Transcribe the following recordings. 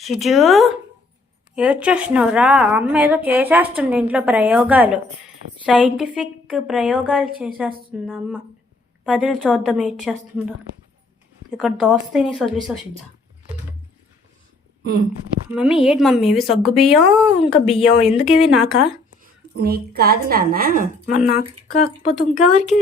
షిజు ఏడ్చేస్తున్నావురా? అమ్మ ఏదో చేసేస్తుంది ఇంట్లో ప్రయోగాలు. సైంటిఫిక్ ప్రయోగాలు చేసేస్తుంది అమ్మ. పదిలు చూద్దాం ఏడ్ చేస్తుందో. ఇక్కడ దోశ తిని వదిలేసి వచ్చిందా మమ్మీ ఏంటి మమ్మీ ఇవి సగ్గు బియ్యం ఇంకా బియ్యం. ఎందుకు ఇవి నాకా? నీకు కాదు నాన్న. మరి నాకు కాకపోతే ఇంకెవరికి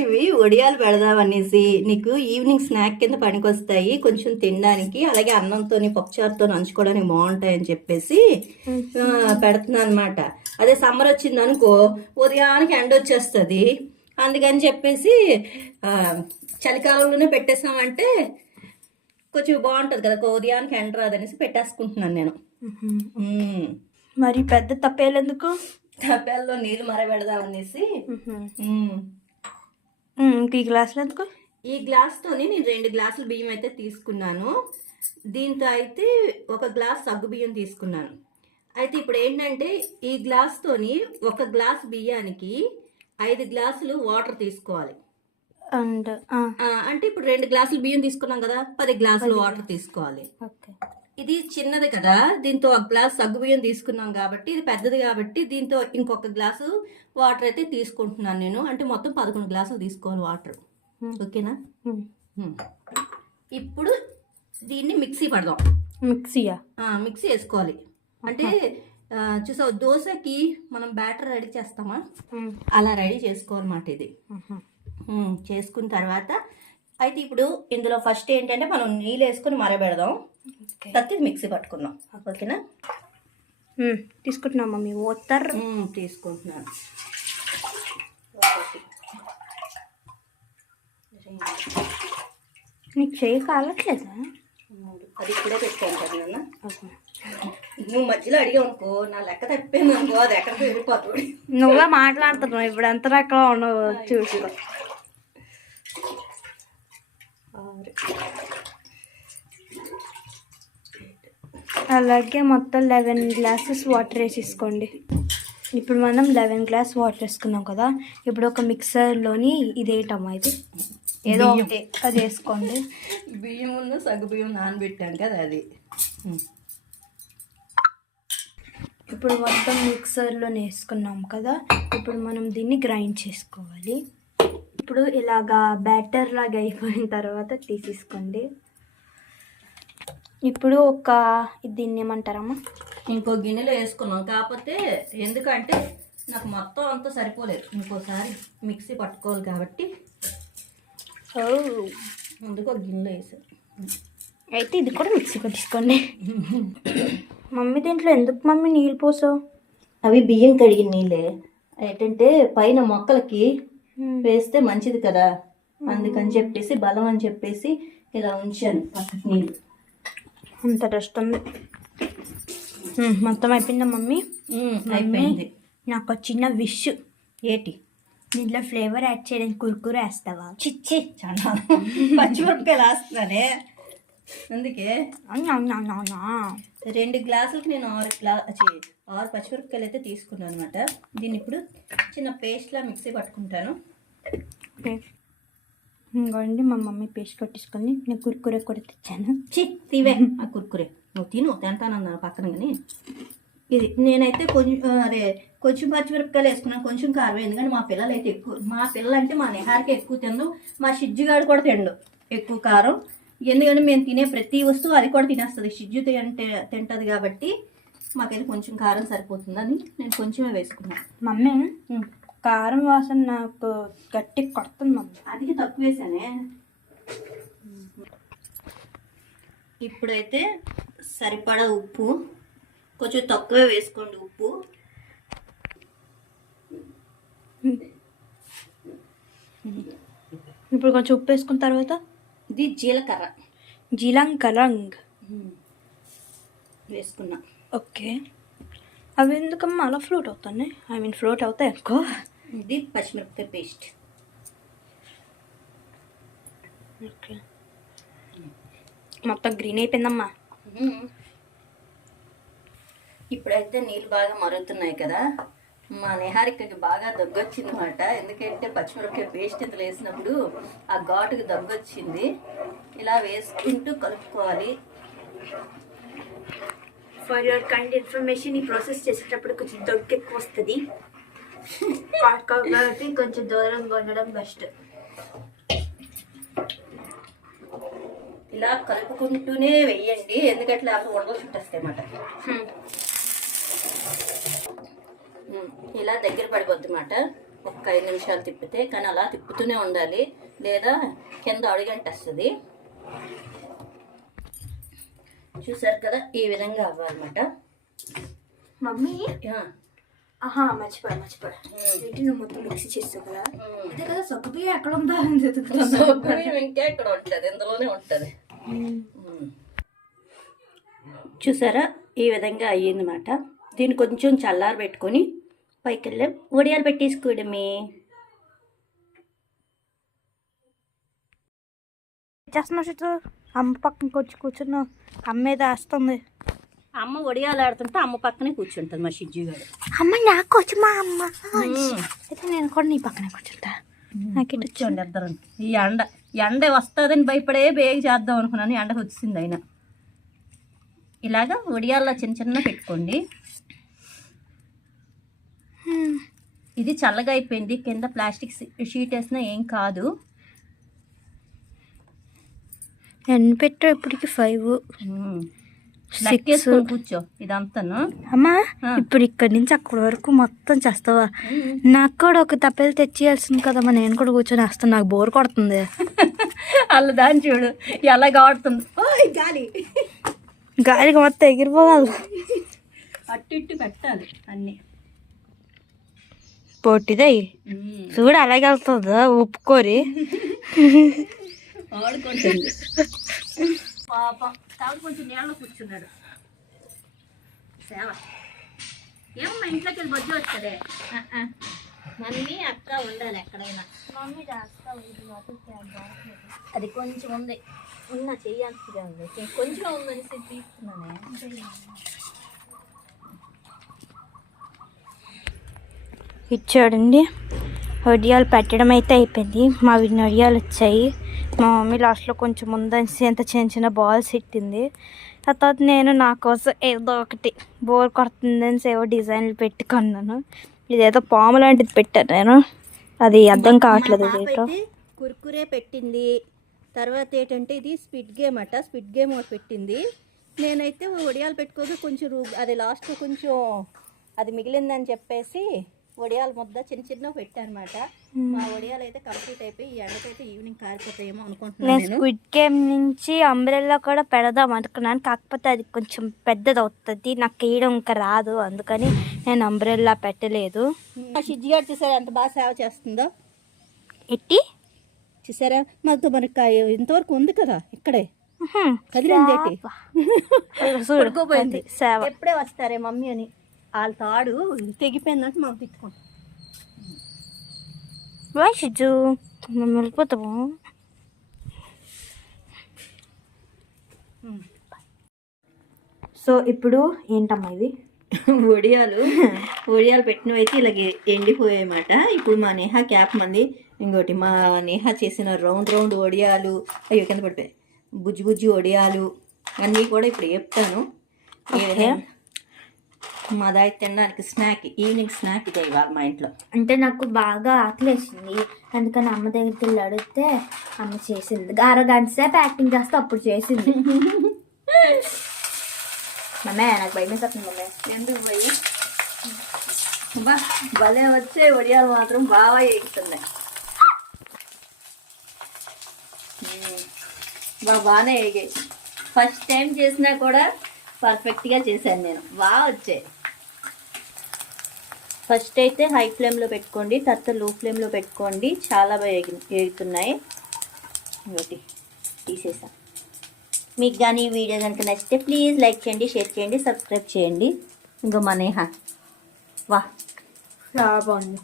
ఇవి ఒడియాలు పెడదామనేసి నీకు ఈవినింగ్ స్నాక్ కింద పనికొస్తాయి. కొంచెం తినడానికి అలాగే అన్నంతో పప్పుచారుతో నంచుకోవడానికి బాగుంటాయని చెప్పేసి పెడుతున్నాను అనమాట అదే సమ్మర్ వచ్చింది అనుకో ఉదయానికి ఎండ వచ్చేస్తుంది. అందుకని చెప్పేసి చలికాలంలోనే పెట్టేసామంటే కొంచెం బాగుంటుంది కదా. ఉదయానికి ఎండ రాదనేసి పెట్టేసుకుంటున్నాను నేను. మరి పెద్ద తప్పేలెందుకు? తప్పెల్లో నీళ్ళు మరబెడదామనేసి ఈ గ్లాసులు ఎందుకు? ఈ గ్లాస్తోని నేను రెండు గ్లాసులు బియ్యం అయితే తీసుకున్నాను. దీంతో అయితే ఒక గ్లాస్ సగ్గు బియ్యం తీసుకున్నాను. అయితే ఇప్పుడు ఏంటంటే ఈ గ్లాస్తోని ఒక గ్లాస్ బియ్యానికి ఐదు గ్లాసులు వాటర్ తీసుకోవాలి. అండ్ అంటే ఇప్పుడు రెండు గ్లాసులు బియ్యం తీసుకున్నాం కదా పది గ్లాసులు వాటర్ తీసుకోవాలి. ఓకే. ఇది చిన్నది కదా దీంతో ఒక గ్లాస్ సగ్గు బియ్యం తీసుకున్నాం కాబట్టి ఇది పెద్దది కాబట్టి దీంతో ఇంకొక గ్లాసు వాటర్ అయితే తీసుకుంటున్నాను నేను. అంటే మొత్తం పదకొండు గ్లాసులు తీసుకోవాలి వాటర్. ఓకేనా. ఇప్పుడు దీన్ని మిక్సీ పడదాం. మిక్సీయా? మిక్సీ వేసుకోవాలి. అంటే చూసావు దోశకి మనం బ్యాటర్ రెడీ చేస్తామా? అలా రెడీ చేసుకోవాలన్నమాట ఇది. చేసుకున్న తర్వాత అయితే ఇప్పుడు ఇందులో ఫస్ట్ ఏంటంటే మనం నీళ్ళు వేసుకొని మరబెడదాం. ఇది మిక్సీ పట్టుకుందాం. ఓకేనా? తీసుకుంటున్నాం మమ్మీ. వాటర్. హ్మ్, తీసుకుంటున్నాను. నీకు చేయి కాలట్లేదా? మూడు. అది ఇప్పుడే పెట్టాను కదా నాన్న. నువ్వు మధ్యలో అడిగావు అనుకో నా లెక్క తప్పింది అనుకో అది ఎక్కడికి వెళ్ళిపోతుంది. నువ్వే మాట్లాడుతున్నావు. ఇప్పుడు ఎంత రకంగా ఉన్నావు చూసుకో ఆరు. అలాగే మొత్తం లెవెన్ గ్లాసెస్ వాటర్ వేసేసుకోండి. ఇప్పుడు మనం లెవెన్ గ్లాస్ వాటర్ వేసుకున్నాం కదా ఇప్పుడు ఒక మిక్సర్లోని ఇదేటమ్మా ఇది? ఏదో ఒకటి అది వేసుకోండి. బియ్యం ఉన్న సగ్గు బియ్యం నానబెట్టాను కదా అది. ఇప్పుడు మొత్తం మిక్సర్లో వేసుకున్నాం కదా ఇప్పుడు మనం దీన్ని గ్రైండ్ చేసుకోవాలి. ఇప్పుడు ఇలాగా బ్యాటర్ లాగా అయిపోయిన తర్వాత తీసేసుకోండి. ఇప్పుడు ఒక దీన్ని ఏమంటారమ్మా ఇంకో గిన్నెలో వేసుకున్నాం. కాకపోతే ఎందుకంటే నాకు మొత్తం అంతా సరిపోలేదు. ఇంకోసారి మిక్సీ పట్టుకోవాలి కాబట్టి ముందుకు ఒక గిన్నెలో వేసాను అయితే ఇది కూడా మిక్సీ పట్టించుకోండి. మమ్మీ దీంట్లో ఎందుకు మమ్మీ నీళ్ళు పోసావు? అవి బియ్యం కడిగిన నీళ్ళే. ఏంటంటే పైన మొక్కలకి వేస్తే మంచిది కదా. అందుకని చెప్పేసి బలం అని చెప్పేసి ఇలా ఉంచాను. పక్కకి నీళ్ళు. అంత డస్ట్ ఉంది. మొత్తం అయిపోయిందా మమ్మీ? అయిపోయింది. నాకు చిన్న విష్ ఏటి? దీంట్లో ఫ్లేవర్ యాడ్ చేయడానికి కుర్కురు వేస్తావా? చిచ్చి. చాలా. పచ్చిమిరపకాయలు వేస్తున్నానే. అందుకే. రెండు గ్లాసులకి నేను ఆరు గ్లా ఆరు పచ్చిమిరపకాయలు అయితే తీసుకున్నాను అనమాట దీన్ని ఇప్పుడు చిన్న పేస్ట్లా మిక్సీ పట్టుకుంటాను. ఇంకోండి మా మమ్మీ పేస్ట్ కొట్టించుకొని నేను కుర్కురే కూడా తెచ్చాను. చి తీవే ఆ కుర్కురే. నువ్వు తిను తింటానన్నాను పక్కన కానీ. ఇది నేనైతే కొంచెం అరే కొంచెం పచ్చిమిరపకాయలు వేసుకున్నాను కొంచెం కారం ఎందుకంటే మా పిల్లలు అయితే ఎక్కువ మా పిల్లలు అంటే మా నిహార్కి ఎక్కువ తిండు మా షిజ్జుగాడు కూడా తిండు ఎక్కువ కారం. ఎందుకంటే మేము తినే ప్రతి వస్తువు అది కూడా తినేస్తుంది. షిజ్జు తింటే తింటుంది కాబట్టి మాకైతే కొంచెం కారం సరిపోతుందని నేను కొంచెమే వేసుకున్నాను. మమ్మీ. కారం వాసన నాకు గట్టి కొడుతుంది అది తక్కువ వేసానే. ఇప్పుడైతే సరిపడా ఉప్పు. కొంచెం తక్కువే వేసుకోండి ఉప్పు. ఇప్పుడు కొంచెం ఉప్పు వేసుకున్న తర్వాత? ఇది జీలకర్ర. జీలంగ్ కలంగ్ వేసుకున్నా. ఓకే. అవి ఎందుకమ్మా అలా ఫ్లోట్ అవుతున్నాయి? ఐ మీన్ ఫ్లోట్ అవుతాయి ఎక్కువ. ఇది పచ్చిమిరపకాయ పేస్ట్. ఓకే. మొత్తం గ్రీన్ అయిపోయిందమ్మా. ఇప్పుడైతే నీళ్ళు బాగా మరుగుతున్నాయి కదా. మా నిహారికకి బాగా దగ్గొచ్చింది అనమాట ఎందుకంటే పచ్చిమిరపకాయ పేస్ట్ ఇంత వేసినప్పుడు ఆ ఘాటుకి దగ్గొచ్చింది. ఇలా వేసుకుంటూ కలుపుకోవాలి. ఫర్ యువర్ కైండ్ ఇన్ఫర్మేషన్ ఈ ప్రాసెస్ చేసేటప్పుడు కొంచెం దొరికి ఎక్కువ వస్తుంది కాబట్టి కొంచెం దూరంగా ఉండడం బెస్ట్. ఇలా కలుపుకుంటూనే వెయ్యండి ఎందుకంటే లేకపోతే ఉడకలు చుట్టేస్తాయి అన్నమాట. ఇలా దగ్గర పడిపోద్ది అన్నమాట. ఒక్క ఐదు నిమిషాలు తిప్పితే కానీ అలా తిప్పుతూనే ఉండాలి. లేదా కింద అడుగంటేస్తుంది. చూసారు కదా ఈ విధంగా అవ్వాలన్నమాట. మమ్మీ? ఆహా మర్చిపోయా మర్చిపోయా. వీటిని మొత్తం మిక్సీ చేస్తావు కదా. అదే కదా ఎక్కడ ఉందా అని ఇంకా ఇక్కడ ఉంటుంది? ఇందులోనే ఉంటుంది. చూసారా? ఈ విధంగా అయ్యిందన్నమాట. దీన్ని కొంచెం చల్లారి పెట్టుకొని పైకి వెళ్ళి వడియాలు పెట్టేసుకోవడమే చేస్తున్నావు చిత్తు అమ్మ పక్కనకి వచ్చి కూర్చున్నావు. అమ్మ మీద వేస్తుంది అమ్మ వడియాలు ఆడుతుంటే అమ్మ పక్కనే కూర్చుంటుంది మా షిజ్జి గారు. అమ్మ నాకు వచ్చి మా అమ్మ. అయితే నేను కూడా నీ పక్కనే కూర్చుంటా. నాకు కూర్చోండి ఇద్దరు ఈ ఎండ ఎండ వస్తుందని భయపడే బేగ చేద్దాం అనుకున్నాను. ఎండకు వచ్చింది అయినా. ఇలాగా వడియాల్లో చిన్న చిన్న పెట్టుకోండి. ఇది చల్లగా అయిపోయింది. కింద ప్లాస్టిక్ షీట్ వేసినా ఏం కాదు. ఎన్ని పెట్టు ఇప్పటికి? ఫైవ్ సిక్స్ కూర్చో ఇదంతాను? అమ్మా. ఇప్పుడు ఇక్కడి నుంచి అక్కడి వరకు మొత్తం చేస్తావా? నాకు కూడా ఒక తప్పేలు తెచ్చేయాల్సింది కదమ్మా నేను కూడా కూర్చొని వేస్తాను. నాకు బోర్ కొడుతుంది. అల్ల దాన్ని చూడు ఎలా కాడుతుంది. ఓయ్ గాలి. గాలికి మొత్తం ఎగిరిపోవాలి. అట్టు ఇట్టు పెట్టాలి అన్నీ. పొట్టిదే. చూడు అలాగే వెళ్తుందా? ఒప్పుకోరి ఆడుకుంటుంది. పాపం. తాగు కొంచెం నీళ్ళ కూర్చున్నాడు. సేవ. ఏమమ్మా ఇంట్లోకి వెళ్ళి బొజ్జు వస్తుంది? మమ్మీ అక్క ఉండాలి ఎక్కడైనా. అది కొంచెం ఉంది. ఉన్న చెయ్యాల్సిందే ఉంది. కొంచెం ఉందని తీస్తున్నానే. ఇచ్చాడండి వడియాలు పెట్టడం అయితే అయిపోయింది. మా వడియాలు వచ్చాయి. మా మమ్మీ లాస్ట్లో కొంచెం ముందనేసి ఎంత చిన్న చిన్న బాల్స్ ఇట్టింది ఆ తర్వాత నేను నా కోసం ఏదో ఒకటి బోర్ కొడుతుందని ఏవో డిజైన్లు పెట్టి కొన్నాను. ఇదేదో పాము లాంటిది పెట్టాను నేను. అది అర్థం కావట్లేదు ఇదేంటో కుర్కురే పెట్టింది. తర్వాత ఏంటంటే ఇది స్పిడ్ గేమ్ అట. స్పిడ్ గేమ్ ఒకటి పెట్టింది. నేనైతే వడియాలు పెట్టుకోగా కొంచెం రూ అది లాస్ట్లో కొంచెం అది మిగిలిందని చెప్పేసి వడియాల ముద్ద చిన్న చిన్న పెట్టాను అనమాట మా వడియాలు అయితే కంప్లీట్ అయిపోయి ఈ ఎండకైతే ఈవినింగ్ కారిపోతాయేమో అనుకుంటున్నాను నేను స్క్విడ్ గేమ్ నుంచి అంబ్రెల్లా కూడా పెడదాం అనుకున్నాను. కాకపోతే అది కొంచెం పెద్దది అవుతుంది. నాకు వేయడం ఇంకా రాదు. అందుకని నేను అంబ్రెల్లా పెట్టలేదు. మా షిజ్జి గారు చూసారా ఎంత బాగా సేవ చేస్తుందో? ఎట్టి? చూసారా? మాకు మనకి ఇంతవరకు ఉంది కదా ఇక్కడే. కదిలింది ఎప్పుడే వస్తారే మమ్మీ అని. వాళ్ళ తాడు తెగిపోయిందంటే మాకు తిట్టుకుంటాం. బాయ్ షిజు మేము వెళ్ళిపోతాము. సో ఇప్పుడు ఏంటమ్మా ఇది? వడియాలు. వడియాలు పెట్టినవి అయితే ఇలాగ ఎండిపోయాయన్నమాట. ఇప్పుడు మా నేహా క్యాప్ మంది ఇంకోటి మా నేహా చేసిన రౌండ్ రౌండ్ వడియాలు అయ్యో కింద పడిపోయాయి. బుజ్జి బుజ్జి వడియాలు అన్నీ కూడా ఇప్పుడు చెప్తాను ఈ విధంగా మాది తినడానికి స్నాక్ ఈవినింగ్ స్నాక్ ఇదే ఇవాళ మా ఇంట్లో. అంటే నాకు బాగా ఆకలేసింది అందుకని అమ్మ దగ్గరికి వెళ్ళి అడిగితే అమ్మ చేసింది. అరగంట సేపు యాక్టింగ్ చేస్తే అప్పుడు చేసింది. మమ్మే నాకు భయం వేస్తుంది మమ్మే. ఎందుకు పోయి బా భలే వచ్చే వడియాలు మాత్రం బాగా ఎగుతున్నాయి బా బాగానే ఎగాయి ఫస్ట్ టైం చేసినా కూడా పర్ఫెక్ట్గా చేశాను నేను. బాగా వచ్చాయి. ఫస్ట్ అయితే హై ఫ్లేమ్లో పెట్టుకోండి తర్వాత లో ఫ్లేమ్లో పెట్టుకోండి. చాలా బాగా ఎగి ఎగుతున్నాయి ఇంకోటి తీసేసా. మీకు కానీ ఈ వీడియో కనుక నచ్చితే ప్లీజ్ లైక్ చేయండి షేర్ చేయండి సబ్స్క్రైబ్ చేయండి. ఇంకో నేహ వా. బాగుంది.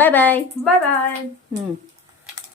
Bye bye. Bye bye.